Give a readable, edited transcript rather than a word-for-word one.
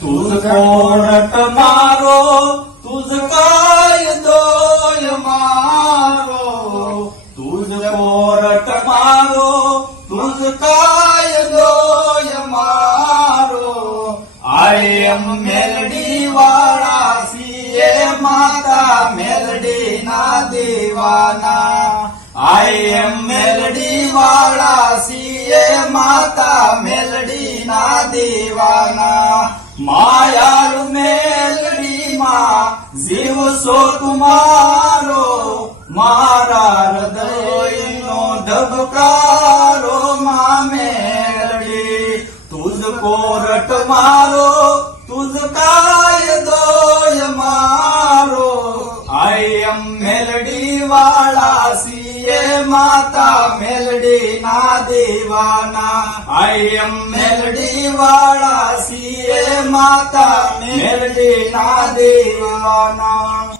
तुझको रट मारो तुझका दोय मारो तुझको रट मारो तुझका दोय मारो आई एम मेलडी वाला सीए माता मेलडी ना दीवाना आई एम मेलडी वाला सीए माता मेलडी ना दीवाना मायाळु मेलडी मां जीव सो तुम्हारो मारा हृदयनो धबकारो मां मेलडी तुझको रट मारो तुझका दोय मारो आई एम मेलडी वाला सीए माता मेलडी ना दीवाना आई एम मेलडी वाला सीए माता मेलडी ना दीवाना।